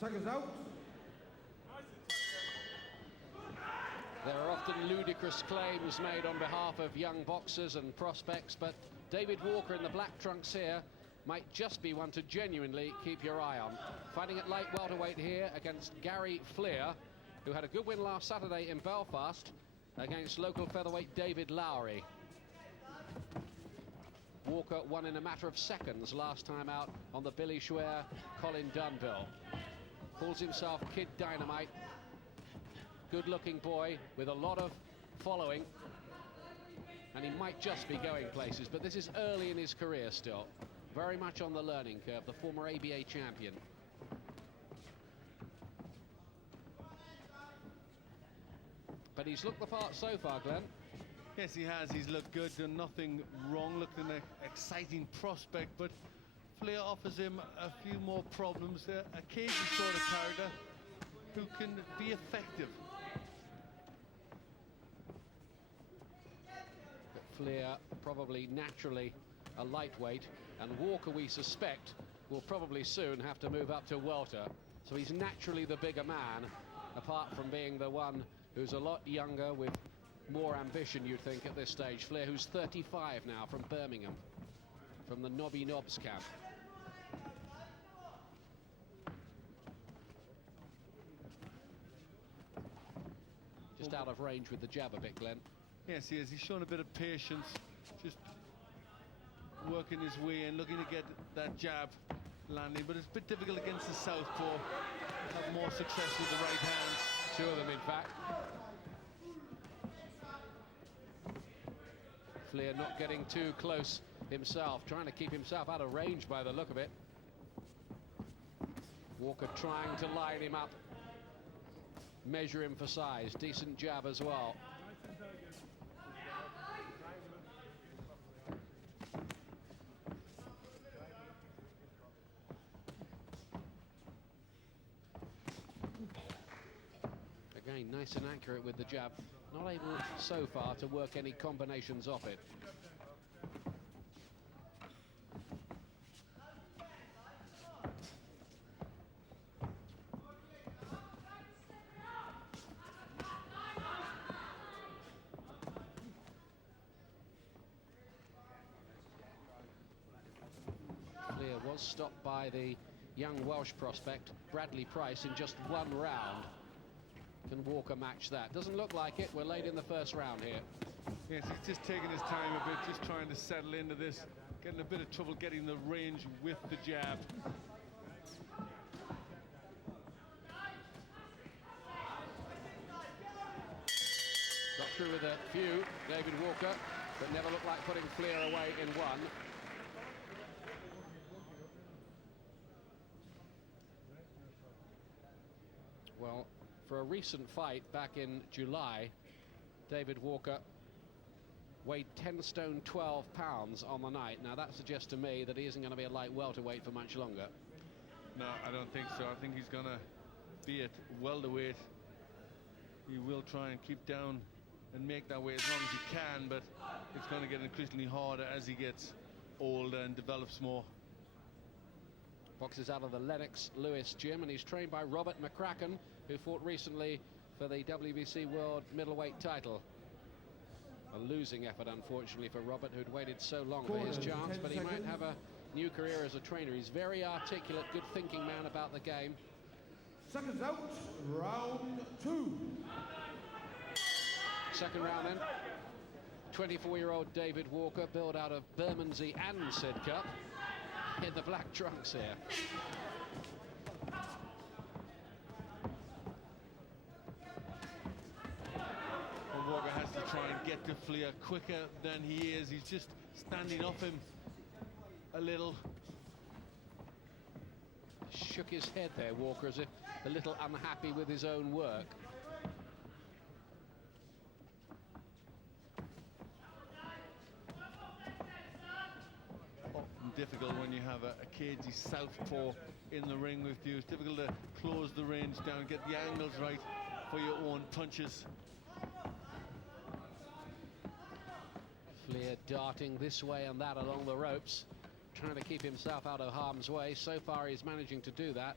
Seconds out. There are often ludicrous claims made on behalf of young boxers and prospects, but David Walker in the black trunks here might just be one to genuinely keep your eye on. Fighting at light welterweight here against Gary Flear, who had a good win last Saturday in Belfast against local featherweight David Lowry. Walker won in a matter of seconds last time out on the Billy Schwer Colin Dunville. Calls himself Kid Dynamite. Good-looking boy with a lot of following, and he might just be going places, but this is early in his career still. Very much on the learning curve, the former ABA champion. But he's looked the part so far, Glenn. Yes, he has. He's looked good, done nothing wrong, looked an exciting prospect, but Flear offers him a few more problems. A cagey sort of character who can be effective. But Flear probably naturally a lightweight, and Walker, we suspect, will probably soon have to move up to welter. So he's naturally the bigger man, apart from being the one who's a lot younger with more ambition, you'd think, at this stage. Flear, who's 35 now, from Birmingham, from the Nobby Nobs camp. Just out of range with the jab a bit, Glenn. Yes, he is. He's shown a bit of patience, just working his way in, looking to get that jab landing, but it's a bit difficult against the southpaw. Have more success with the right hands. Two of them, in fact. Flear not getting too close himself, trying to keep himself out of range by the look of it. Walker trying to line him up, measure him for size. Decent jab as well. Again, nice and accurate with the jab. Not able so far to work any combinations off it. Flear was stopped by the young Welsh prospect Bradley Price in just one round. Can Walker match that? Doesn't look like it. We're late in the first round here. Yes, he's just taking his time a bit, just trying to settle into this, getting a bit of trouble getting the range with the jab. Got through with a few, David Walker, but never looked like putting Flear away in one. Well, for a recent fight back in July, David Walker weighed 10 stone 12 pounds on the night. Now that suggests to me that he isn't going to be a light welterweight for much longer. No, I don't think so. I think he's going to be at welterweight. He will try and keep down and make that way as long as he can, but it's going to get increasingly harder as he gets older and develops more. Boxes out of the Lennox Lewis gym, and he's trained by Robert McCracken, who fought recently for the WBC World Middleweight title. A losing effort, unfortunately, for Robert, who'd waited so long for his chance, but he might have a new career as a trainer. He's very articulate, good thinking man about the game. Seconds out, round two. Second round then. 24-year-old David Walker, billed out of Bermondsey and Sidcup, in the black trunks here. And Walker has to try and get to Flear quicker than he is. He's just standing off him a little. Shook his head there, Walker, as if a little unhappy with his own work. Often difficult when you have a cagey southpaw in the ring with you. It's difficult to close the range down, get the angles right for your own punches. Flear darting this way and that along the ropes, trying to keep himself out of harm's way. So far he's managing to do that.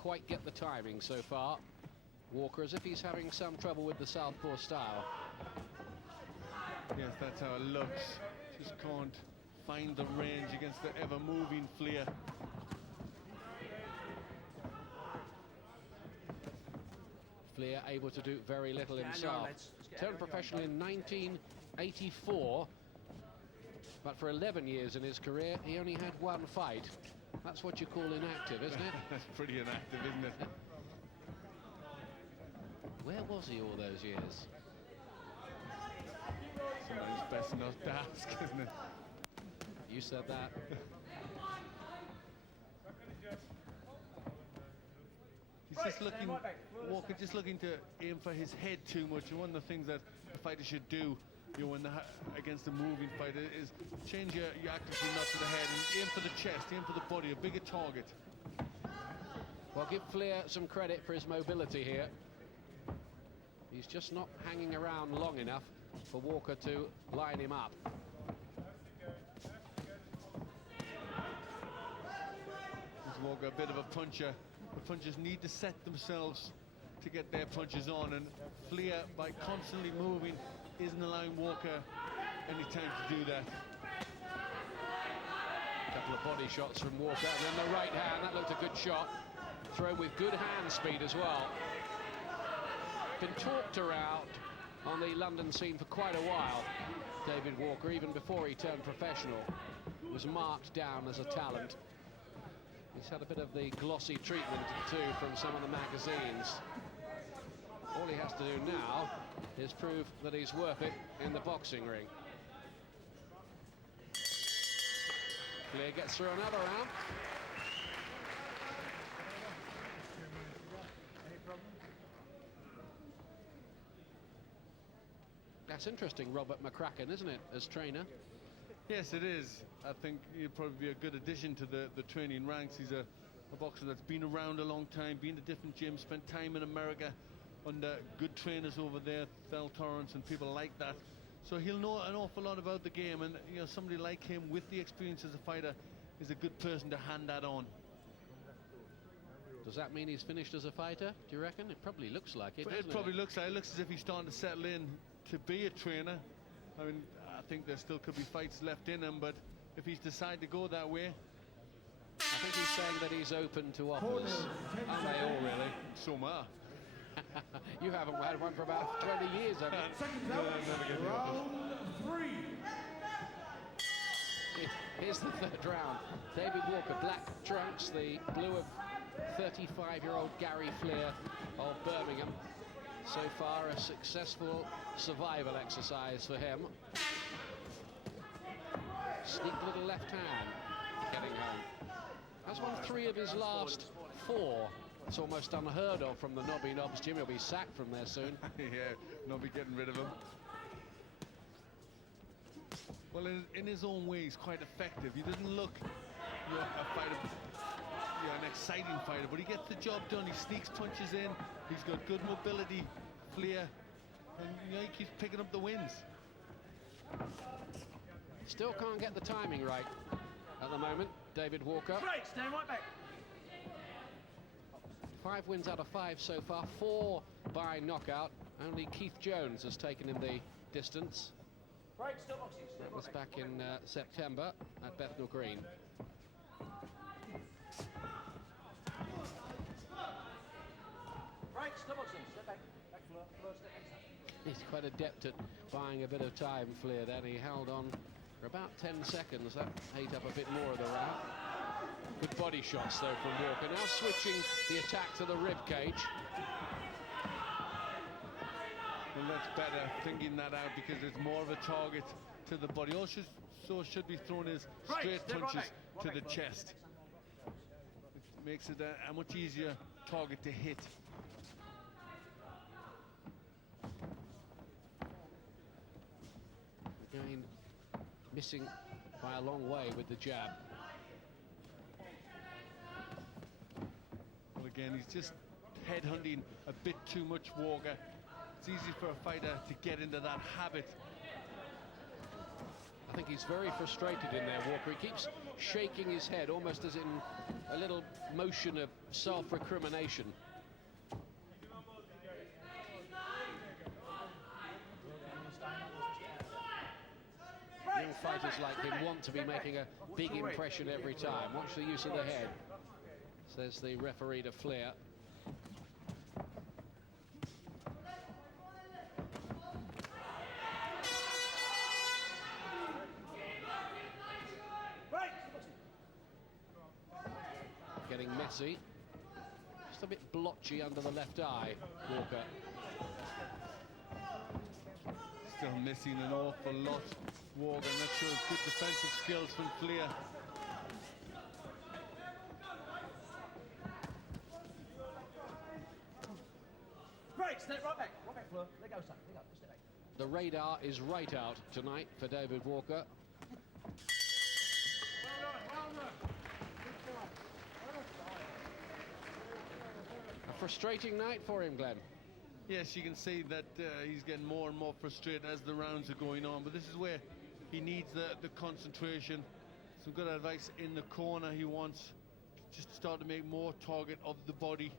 quite get the timing so far. Walker, as if he's having some trouble with the southpaw style. Yes, that's how it looks. Just can't find the range against the ever-moving Flear. Flear able to do very little himself. Turned professional in 1984, but for 11 years in his career, he only had one fight. That's what you call inactive, isn't it? That's pretty inactive, isn't it? Where was he all those years? Sometimes best not to ask, isn't it? You said that. He's just looking, Walker just looking to aim for his head too much. And one of the things that a fighter should do, you know, when against a moving fighter, is change your accuracy not to the head and aim for the chest, aim for the body, a bigger target. Well, give Flear some credit for his mobility here. He's just not hanging around long enough for Walker to line him up. Walker a bit of a puncher. The punchers need to set themselves to get their punches on, and Flear, by constantly moving, isn't allowing Walker any time to do that. A couple of body shots from Walker, and then the right hand, that looked a good shot. Thrown with good hand speed as well. Been talked around on the London scene for quite a while. David Walker, even before he turned professional, was marked down as a talent. He's had a bit of the glossy treatment too from some of the magazines. All he has to do now is prove that he's worth it in the boxing ring. Flear gets through another round. That's interesting, Robert McCracken, isn't it, as trainer? Yes, it is. I think he'll probably be a good addition to the training ranks. He's a boxer that's been around a long time, been to different gyms, spent time in America under good trainers over there, Thel Torrance and people like that. So he'll know an awful lot about the game, and you know, somebody like him with the experience as a fighter is a good person to hand that on. Does that mean he's finished as a fighter, do you reckon? It probably looks like it, doesn't it? It probably looks like it. It looks as if he's starting to settle in to be a trainer. I mean, I think there still could be fights left in him, but if he's decided to go that way... I think he's saying that he's open to offers. Aren't they all, really? So am I. You haven't had one for about 20 years, have you? Seconds out, round 3. Here's the third round. David Walker, black trunks, the blue of 35-year-old Gary Flear of Birmingham. So far, a successful survival exercise for him. Sneak little left hand getting home. Has won 3 of his last 4. It's almost unheard of from the Nobby Nobs gym. He'll be sacked from there soon. Yeah, Nobby getting rid of him. Well, in his own way, he's quite effective. He doesn't look, you know, a fighter, you know, an exciting fighter, but he gets the job done. He sneaks punches in. He's got good mobility, Flear, and you know, he keeps picking up the wins. Still can't get the timing right at the moment, David Walker. Great, stand right back. 5 wins out of 5 so far, 4 by knockout. Only Keith Jones has taken him the distance. Break, stop boxing. That was back in September at Bethnal Green. Break, stop boxing. Step back. Back, Flear, step back. He's quite adept at buying a bit of time, Flear. Then he held on for about 10 seconds. That ate up a bit more of the round. Good body shots, though, from Walker. Now switching the attack to the rib cage. Well, that's better, thinking that out, because there's more of a target to the body. Also should be thrown as straight punches to the chest. It makes it a much easier target to hit. Again, missing by a long way with the jab. Well, again, he's just headhunting a bit too much, Walker. It's easy for a fighter to get into that habit I think he's very frustrated in there, Walker. He keeps shaking his head, almost as in a little motion of self-recrimination. Young fighters like him want to be making a big impression every time. Watch the use of the head, says the referee to Flear. Getting messy. Just a bit blotchy under the left eye, Walker. Still missing an awful lot, Walker. That shows good defensive skills from Flear. Break, step right back. Right back, Fleur. Let go, son. Let go. Step back. The radar is right out tonight for David Walker. A frustrating night for him, Glenn. Yes, you can see that he's getting more and more frustrated as the rounds are going on, but this is where he needs the concentration. Some good advice in the corner. He wants just to start to make more target of the body.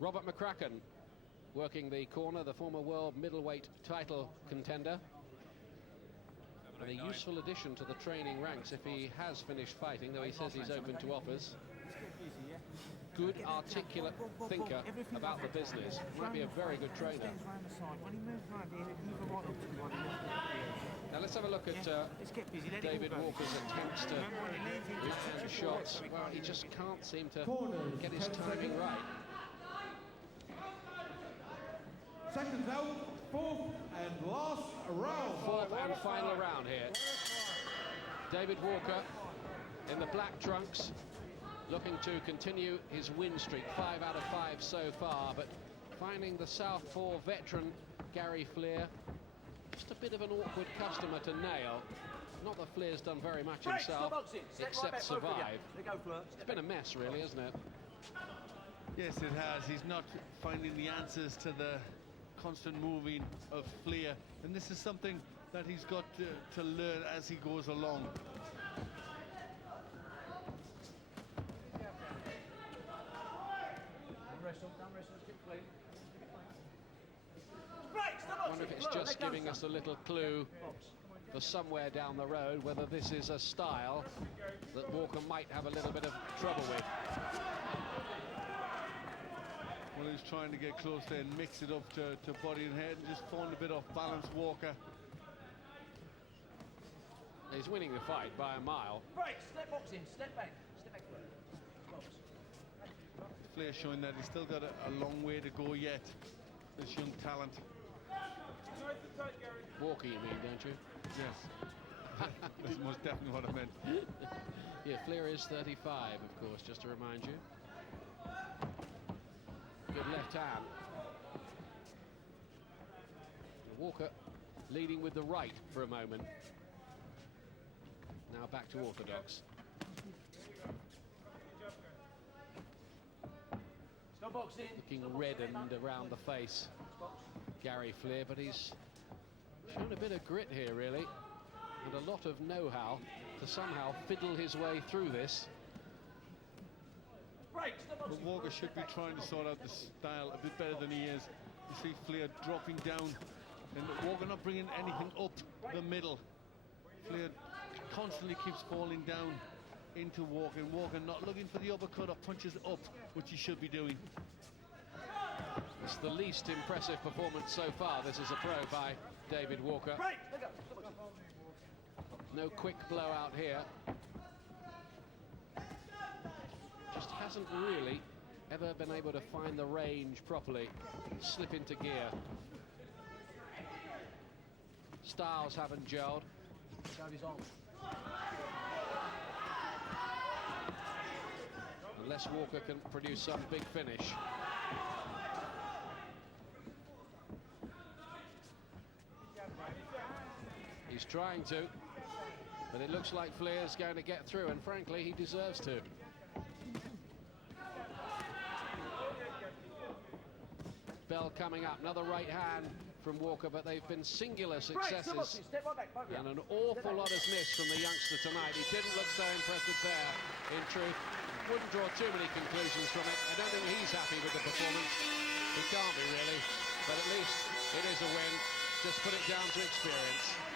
Robert McCracken working the corner, the former world middleweight title contender. And a useful addition to the training ranks if he has finished fighting, though he says he's open to offers. Good, articulate thinker about the business. Might be a very good trainer. Now let's have a look at David Walker's attempts to return shots. Well, he just can't seem to get his timing right. Seconds out, fourth and last round. Fourth and final round here. David Walker in the black trunks, looking to continue his win streak, 5 out of 5 so far, but finding the southpaw veteran Gary Flear just a bit of an awkward customer to nail. Not that Flear's done very much himself, except survive. It's been a mess, really, hasn't it? Yes, it has. He's not finding the answers to the constant moving of Flear, and this is something that he's got to learn as he goes along. I wonder if it's just giving us a little clue for somewhere down the road whether this is a style that Walker might have a little bit of trouble with. Well, he's trying to get close there and mix it up to body and head, and just falling a bit off balance, Walker. He's winning the fight by a mile. Break, step box in, step back. Step back, box. Flear showing that he's still got a long way to go yet, this young talent. Walker, you mean, don't you? Yes. That's most definitely what I meant. Yeah, Flear is 35, of course, just to remind you. Good left hand. Walker leading with the right for a moment. Now back to orthodox. Stop boxing. Looking reddened around the face, Gary Flear, but he's shown a bit of grit here, really, and a lot of know-how to somehow fiddle his way through this. But Walker should be trying to sort out the style a bit better than he is. You see Flear dropping down, and Walker not bringing anything up the middle. Flear constantly keeps falling down into Walker, and Walker not looking for the uppercut or punches up, which he should be doing. It's the least impressive performance so far. This is a pro by David Walker. No quick blowout here. Just hasn't really ever been able to find the range properly, slip into gear. Styles haven't gelled. Unless Walker can produce some big finish. He's trying to, but it looks like Flear's going to get through, and frankly, he deserves to. Bell coming up, another right hand from Walker, but they've been singular Breaks, successes. step right back, both of you. And an awful lot has missed from the youngster tonight. He didn't look so impressive there, in truth. Wouldn't draw too many conclusions from it. I don't think he's happy with the performance. He can't be, really. But at least it is a win. Just put it down to experience.